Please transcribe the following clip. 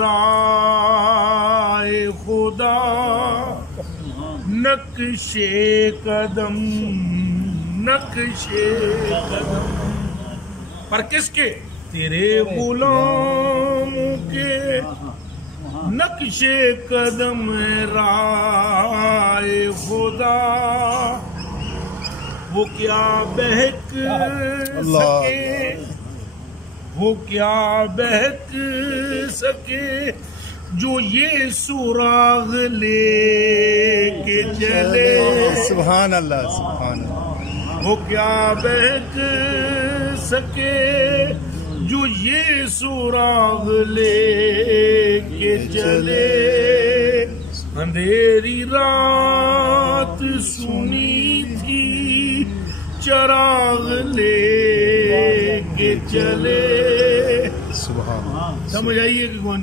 राय खुदा नक्शे कदम पर किसके? तेरे गुलामों के नक्शे कदम राय खुदा। वो क्या बहक सके, वो क्या बहक सके जो ये सुराग लेके चले। सुभान अल्लाह, सुभान अल्लाह। वो क्या बहक सके जो ये सुराग लेके चले। अंधेरी रात सुनी थी चराग लेके चले। सुभान। समझ आइए कि कौन